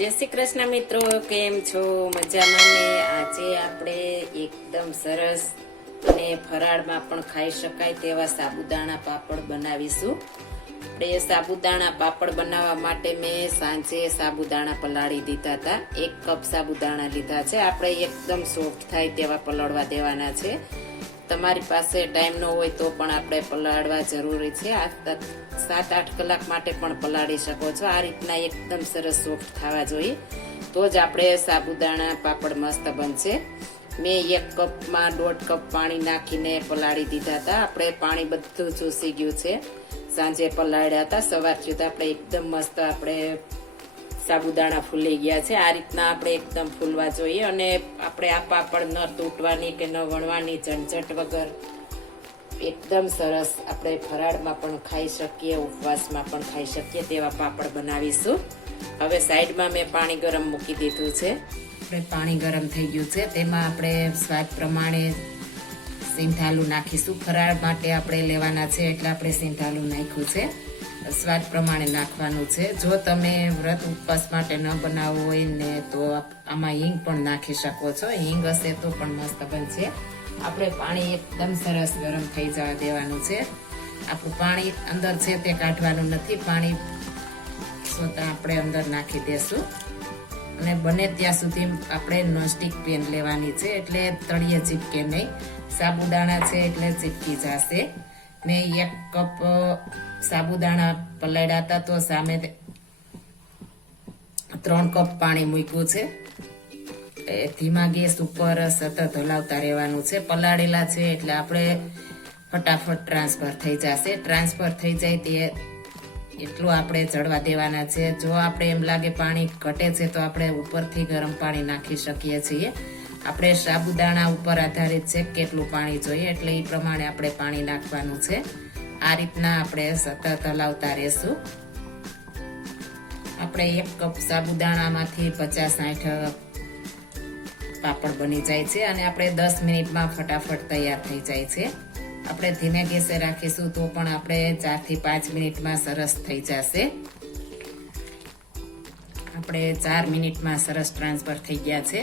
जय श्री कृष्ण मित्रों, केम छो? मजामां ने? આજે આપણે એકદમ સરસ અને ફરાળમાં પણ ખાઈ શકાય તેવા સાબુદાણા પાપડ બનાવીશું. આપણે સાબુદાણા પાપડ બનાવવા માટે મેં સાંજે સાબુદાણા પલાળી દીધા હતા. 1 કપ સાબુદાણા લીધા છે. આપણે એકદમ સોફ્ટ થાય તેવા પલાળવા દેવાના છે. તમારી પાસે ટાઈમ ન હોય તો પણ આપણે પલાળવા જરૂરી છે. 7-8 કલાક માટે પણ પલાળી શકો છો. આ રીતના એકદમ સરસ સોફ્ટ થવા જોઈએ, તો જ આપણે સાબુદાણા પાપડ મસ્ત બનશે. મેં 1 કપમાં 1.5 કપ પાણી નાખીને પલાળી દીધા હતા. આપણે પાણી બધું ચૂસી ગયું છે. સાંજે પલાળ્યા હતા, સવારથી તો આપણે એકદમ મસ્ત આપણે સાબુદાણા ફૂલી ગયા છે. આ રીતના આપણે એકદમ ફૂલવા જોઈએ અને આપણે આ પાપડ ન તૂટવાની કે ન વણવાની ઝંઝટ વગર એકદમ સરસ આપણે ફરાળમાં પણ ખાઈ શકીએ, ઉપવાસમાં પણ ખાઈ શકીએ તેવા પાપડ બનાવીશું. હવે સાઈડમાં મેં પાણી ગરમ મૂકી દીધું છે. આપણે પાણી ગરમ થઈ ગયું છે, તેમાં આપણે સ્વાદ પ્રમાણે સિંધાલું નાખીશું. ફરાળ માટે આપણે લેવાના છે એટલે આપણે સિંધાલું નાખ્યું છે. સ્વાદ પ્રમાણે નાખવાનું છે. જો તમે વ્રત ઉપવાસ માટે ન બનાવવું હોય ને તો આમાં હિંગ પણ નાખી શકો છો. હિંગ હશે તો પણ મસ્ત બનશે. આપણે પાણી એકદમ સરસ ગરમ થઈ જવા દેવાનું છે. આપણું પાણી અંદર છે તે કાઢવાનું નથી. પાણી સોતા આપણે અંદર નાખી દેશું અને બને ત્યાં સુધી આપણે નોનસ્ટિક પેન લેવાની છે, એટલે તળિયે ચીપકે નહીં. સાબુદાણા છે એટલે ચીપકી જશે. મેં 1 કપ સાબુદાણા પલાળ્યા હતા તો સામે 3 કપ પાણી મૂક્યું છે. ધીમા ગેસ ઉપર સતત હલાવતા રહેવાનું છે. પલાળેલા છે એટલે આપણે ફટાફટ ટ્રાન્સફર થઈ જશે. ટ્રાન્સફર થઈ જાય તે એટલું આપણે ચડવા દેવાના છે. જો આપણે એમ લાગે પાણી ઘટે છે તો આપણે ઉપરથી ગરમ પાણી નાખી શકીએ છીએ. આપણે સાબુદાણા ઉપર આધારિત છે કેટલું પાણી જોઈએ, એટલે એ પ્રમાણે આપણે પાણી નાખવાનું છે. આ રીતના આપણે સતત હલાવતા રહેશું. આપણે 1 કપ સાબુદાણામાંથી 50-60 પાપડ બની જાય છે અને આપણે 10 મિનિટમાં ફટાફટ તૈયાર થઈ જાય છે. આપણે ધીમે ગેસે રાખીશું તો પણ આપણે 4 થી 5 મિનિટમાં સરસ થઈ જશે. આપણે 4 મિનિટમાં સરસ ટ્રાન્સફર થઈ ગયા છે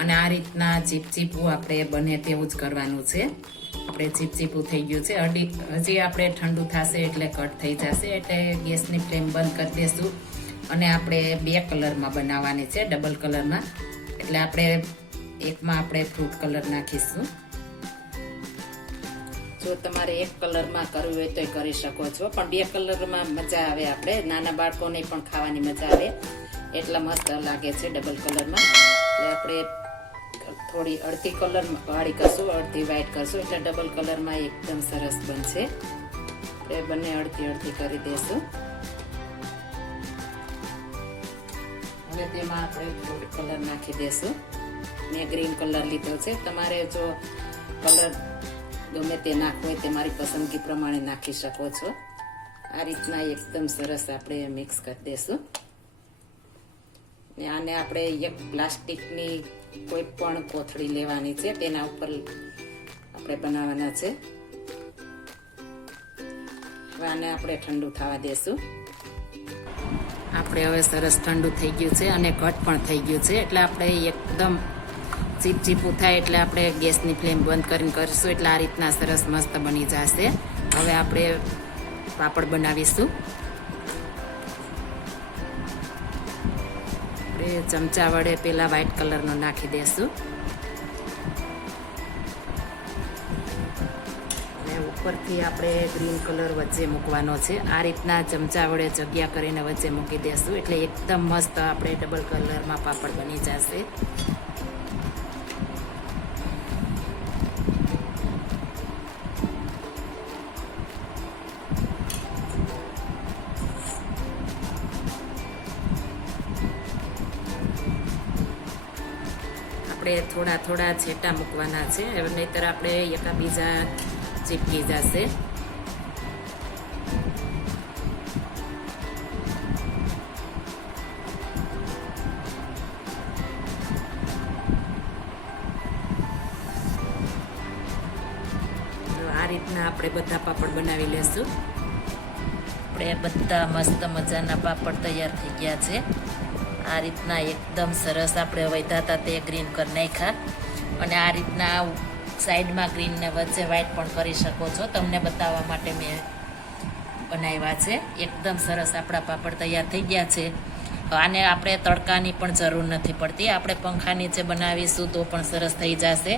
અને આ રીતના ચીપચીપું આપણે બને તેવું જ કરવાનું છે. આપણે ચીપચીપું થઈ ગયું છે. હજી આપણે ઠંડુ થશે એટલે કટ થઈ જશે, એટલે ગેસની ફ્લેમ બંધ કરી દેશું. અને આપણે 2 કલરમાં બનાવવાની છે, ડબલ કલરમાં. એટલે આપણે એકમાં આપણે ફ્રૂટ કલર નાખીશું. જો તમારે 1 કલરમાં કરવું હોય તો કરી શકો છો, પણ 2 કલરમાં મજા આવે. આપણે નાના બાળકોને પણ ખાવાની મજા આવે, એટલા મસ્ત લાગે છે ડબલ કલરમાં. એટલે આપણે થોડી અડધી કલર વાળી કરશું, અડધી વ્હાઈટ કરશું, એટલે ડબલ કલરમાં એકદમ સરસ બનશે. આપણે બંને અડધી કરી દેશું. હવે તેમાં આપણે ફ્રૂટ કલર નાખી દેશું. મેં ગ્રીન કલર લીધો છે. તમારે જો કલર ગમે તે નાખવો હોય તે મારી પસંદગી પ્રમાણે નાખી શકો છો. આ રીતના એકદમ સરસ આપણે મિક્સ કરી દેશું. આને આપણે એક પ્લાસ્ટિકની કોઈ પણ કોથળી લેવાની છે, તેના ઉપર આપણે બનાવવાના છે. હવે આને આપણે ઠંડુ થવા દેશું. આપણે હવે સરસ ઠંડુ થઈ ગયું છે અને ઘટ પણ થઈ ગયું છે, એટલે આપણે એકદમ ચીપચીપું થાય એટલે આપણે ગેસની ફ્લેમ બંધ કરીને કરીશું, એટલે આ રીતના સરસ મસ્ત બની જશે. હવે આપણે પાપડ બનાવીશું. આપણે ચમચા વડે પેલા વ્હાઈટ કલરનો નાખી દેશું અને ઉપરથી આપણે ગ્રીન કલર વચ્ચે મૂકવાનો છે. આ રીતના ચમચા વડે જગ્યા કરીને વચ્ચે મૂકી દેશું, એટલે એકદમ મસ્ત આપણે ડબલ કલરમાં પાપડ બની જશે. આપણે થોડા છેટા મૂકવાના છે, નહીતર આપણે એકાબીજા ચીપકી જશે. આ રીતના આપણે બધા પાપડ બનાવી લેશું. આપણે બધા મસ્ત મજાના પાપડ તૈયાર થઈ ગયા છે. આ રીતના એકદમ સરસ આપણે વધ્યા હતા તે ગ્રીન કરી નાખ્યા. અને આ રીતના સાઈડમાં ગ્રીન ને વચ્ચે વ્હાઈટ પણ કરી શકો છો. તમને બતાવવા માટે મેં બનાવ્યા છે. એકદમ સરસ આપણા પાપડ તૈયાર થઈ ગયા છે. આને આપણે તડકાની પણ જરૂર નથી પડતી. આપણે પંખા નીચે બનાવીશું તો પણ સરસ થઈ જશે.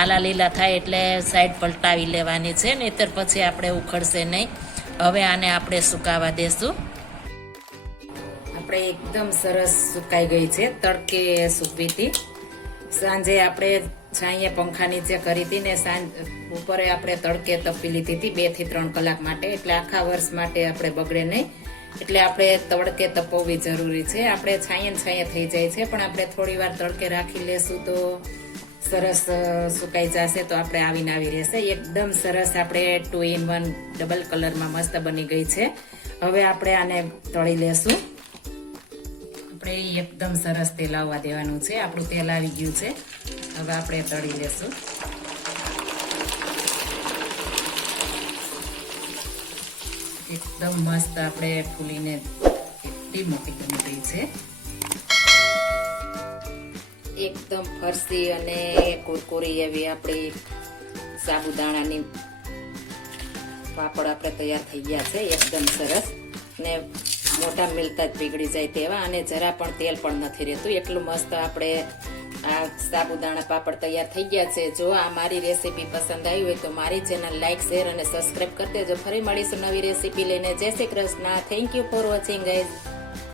આલા લીલા થાય એટલે સાઈડ પલટાવી લેવાની છે, નહીંતર પછી આપણે ઉખડશે નહીં. હવે આને આપણે સુકાવા દેશું. આપણે એકદમ સરસ સુકાઈ ગઈ છે. તડકે સૂકવી હતી. સાંજે આપણે છાંયે પંખા નીચે કરી હતી ને ઉપરે આપણે તડકે તપી લીધી હતી 2 થી 3 કલાક માટે. એટલે આખા વર્ષ માટે આપણે બગડે નહીં. એટલે આપણે તડકે તપવવી જરૂરી છે. આપણે છાંયે થઈ જાય છે, પણ આપણે થોડી વાર તડકે રાખી લેશું તો સરસ સુકાઈ જશે. તો આપણે આવીને આવી રહેશે. એકદમ સરસ આપણે 2 in 1 ડબલ કલરમાં મસ્ત બની ગઈ છે. હવે આપણે આને તળી લેશું. આપણે એકદમ સરસ તેલ આવવા દેવાનું છે. આપણું તેલ આવી ગયું છે. હવે આપણે તળી લેશું. એકદમ મસ્ત આપણે ફૂલીને એટલી મોટી બની ગઈ છે. એકદમ ફરસી અને કુરકુરી એવી આપણી સાબુદાણાની પાપડ આપણે તૈયાર થઈ ગયા છે. એકદમ સરસ ને મોટા મિલતા જ પીગળી જાય તેવા, અને જરા પણ તેલ પણ નથી રહેતું. એટલું મસ્ત આપણે આ સાબુદાણા પાપડ તૈયાર થઈ ગયા છે. જો આ મારી રેસીપી પસંદ આવી હોય તો મારી ચેનલ લાઈક, શેર અને સબસ્ક્રાઈબ કરી દેજો. ફરી મળીશું નવી રેસીપી લઈને. જય Shri Krishna. Thank you for watching guys.